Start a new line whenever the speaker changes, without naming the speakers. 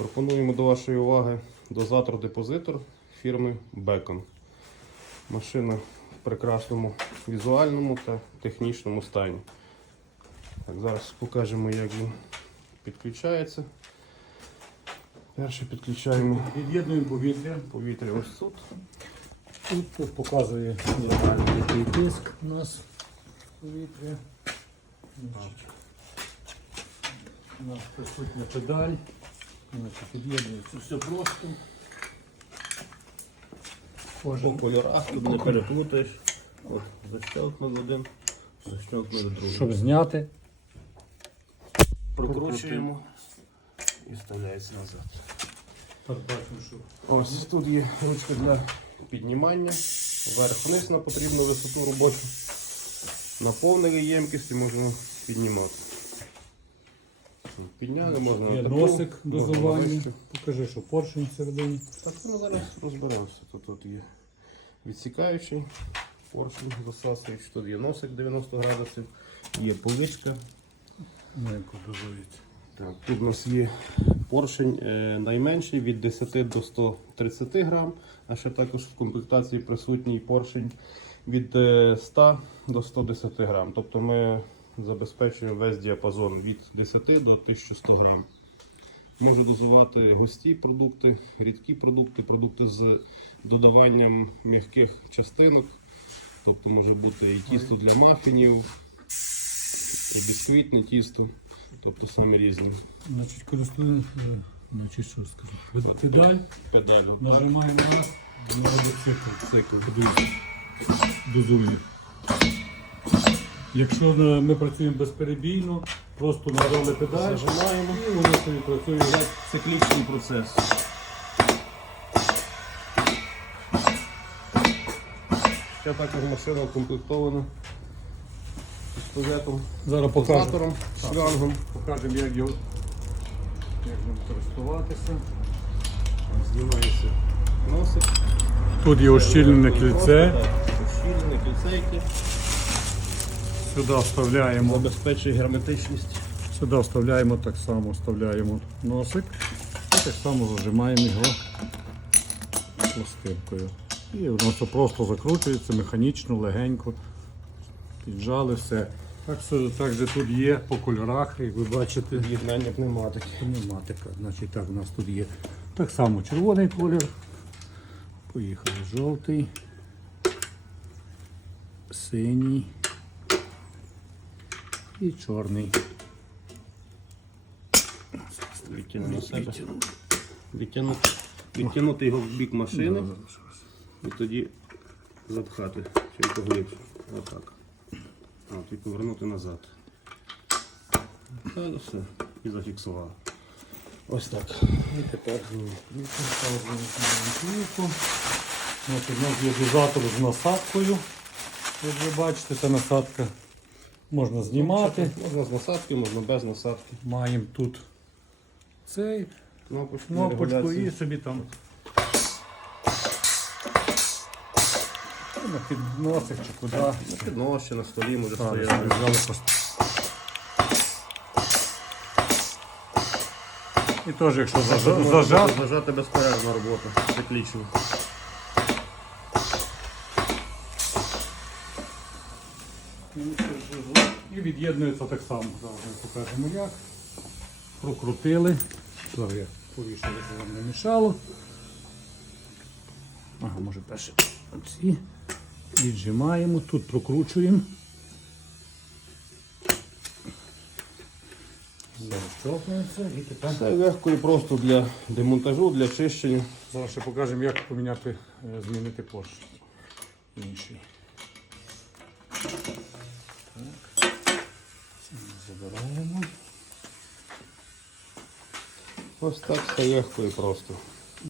Пропонуємо до вашої уваги дозатор-депозитор фірми Бекон. Машина в прекрасному візуальному та технічному стані. Так, зараз покажемо, як він підключається. Перше підключаємо
Від'єднуємо повітря.
повітря ось тут.
Тут показує який тиск у нас повітря. У нас присутня педаль. Значить, Під'єднується все просто.
По
Кожен
кольорах тут не переплутаєш. От, защелкнув один, защелкнув другий.
щоб зняти.
Прокручуємо і вставляється назад.
Так бачимо, що
Ось тут є ручка для піднімання. Вверх-вниз на потрібну висоту робочу. Наповнили ємкість і можна піднімати. Підняли, можна
є носик дозування. Покажи, що поршень всередині.
Так, ну зараз розберемося. Тут, тут є відсікаючий поршень засасуючий, тут є носик 90 градусів, є поличка. Так, тут у нас є поршень е, найменший від 10 до 130 грам, а ще також в комплектації присутній поршень від е, 100 до 110 грам. Тобто ми забезпечуємо весь діапазон від 10 до 1100 грам. Можу дозувати густі продукти, рідкі продукти, продукти з додаванням м'яких частинок. Тобто може бути і тісто для мафінів, і бісквітне тісто, тобто самі різні.
Значить, користуємо. е, Значить, що скажу? Педаль.
Педалю.
Нажимаємо раз, робить цикл.
Цикл.
Подивіться. Якщо ми працюємо безперебійно, просто нажали педаль
Зажимаємо.
і воно собі працює.
Як циклічний процес. Ще також машина укомплектована пістолетом,
Зараз покажемо,
шлангом.
покажемо як його як ним користуватися.
Знімається носик.
Тут є ущільнене кільце,
Ущільнене кільцейки.
Сюди вставляємо,
Забезпечує герметичність.
сюди вставляємо так само, вставляємо носик і так само зажимаємо його пластинкою. І воно все просто закручується механічно, легенько. Піджали все. Так, все, так же тут є по кольорах, як ви бачите.
З'єднання пневматики.
Пневматика. Значить, так, у нас тут є так само червоний колір. Поїхали жовтий, синій і чорний.
Відтягнути на себе. Відтягнути, відтягнути його в бік машини і тоді запхати чим поглибше. Отак. От, і повернути назад. Та, ну все. І зафіксував. Ось так. І тепер
Значить, у нас є дозатор з насадкою. Як ви бачите, ця насадка можна знімати.
можна з насадки, можна без насадки.
Маємо тут цей
Кнопочку,
кнопочку і собі там на підносик чи куди.
На підносі, на столі може стояти.
І теж, якщо зажа- зажати,
Зажати безперервна робота, циклічно.
І від'єднується так само. Зараз покажемо як. Прокрутили. Зараз я повішаю, щоб вам не мішало. Ага, може перше оці. Віджимаємо, тут прокручуємо. І тепер.
Це легко і просто для демонтажу, для чищення.
Зараз ще покажемо, як поміняти, е, змінити поршень. Інший. Забираємо.
Ось так легко і просто.